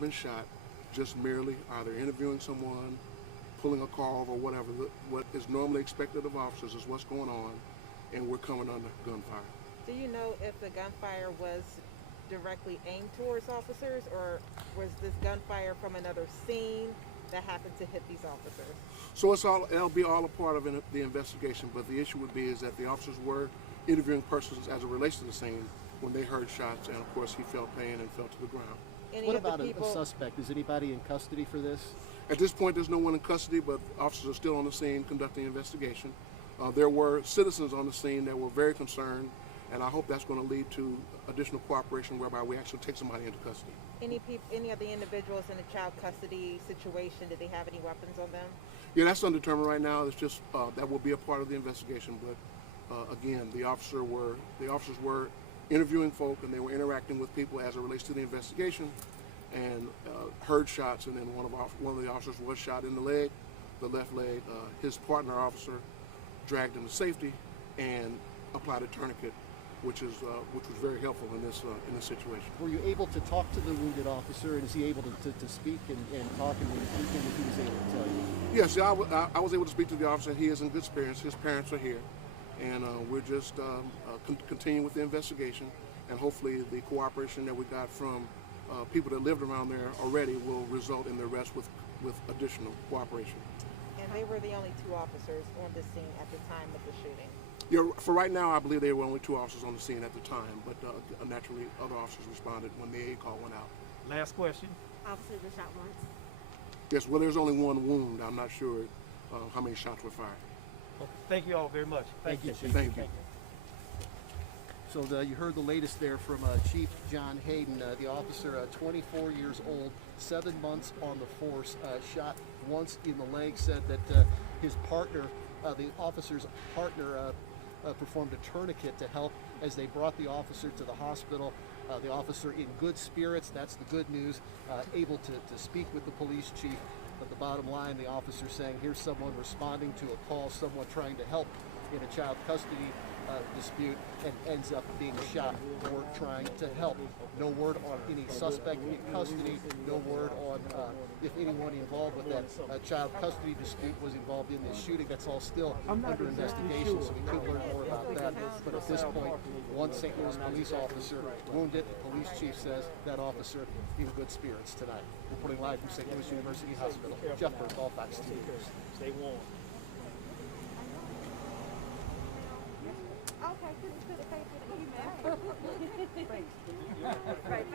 been shot, just merely either interviewing someone, pulling a car over, whatever. What is normally expected of officers is what's going on, and we're coming under gunfire. Do you know if the gunfire was directly aimed towards officers, or was this gunfire from another scene that happened to hit these officers? So it'll be all a part of the investigation, but the issue would be is that the officers were interviewing persons as it relates to the scene when they heard shots, and of course he felt pain and fell to the ground. What about a suspect? Is anybody in custody for this? At this point, there's no one in custody, but officers are still on the scene conducting an investigation. There were citizens on the scene that were very concerned, and I hope that's going to lead to additional cooperation whereby we actually take somebody into custody. Any of the individuals in the child custody situation, did they have any weapons on them? Yeah, that's undetermined right now. It's just that will be a part of the investigation. But again, the officers were interviewing folk, and they were interacting with people as it relates to the investigation, and heard shots. And then one of the officers was shot in the leg, the left leg. His partner officer dragged him to safety and applied a tourniquet, which was very helpful in this situation. Were you able to talk to the wounded officer, and is he able to speak and talk, and anything that he was able to tell you? Yes, I was able to speak to the officer. He is in good spirits. His parents are here, and we're just continuing with the investigation, and hopefully the cooperation that we got from people that lived around there already will result in the arrest with additional cooperation. And they were the only two officers on the scene at the time of the shooting? Yeah, for right now, I believe there were only two officers on the scene at the time, but naturally other officers responded when the aid call went out. Last question. Officers were shot once. Yes, well, there's only one wound. I'm not sure how many shots were fired. Well, thank you all very much. Thank you, Chief. Thank you. So you heard the latest there from Chief John Hayden, the officer, 24 years old, 7 months on the force, shot once in the leg, said that his partner, the officer's partner, performed a tourniquet to help as they brought the officer to the hospital. The officer in good spirits, that's the good news, able to speak with the police chief. But the bottom line, the officer saying, here's someone responding to a call, someone trying to help in a child custody dispute, and ends up being shot for trying to help. No word on any suspect in custody, no word on if anyone involved with that child custody dispute was involved in this shooting. That's all still under investigation, so we could learn more about that. But at this point, one St. Louis police officer wounded. The police chief says that officer in good spirits tonight. Reporting live from St. Louis University Hospital, Jeff Burke, All Facts TV. Stay warm. Okay, this is good to pay for the email. Right.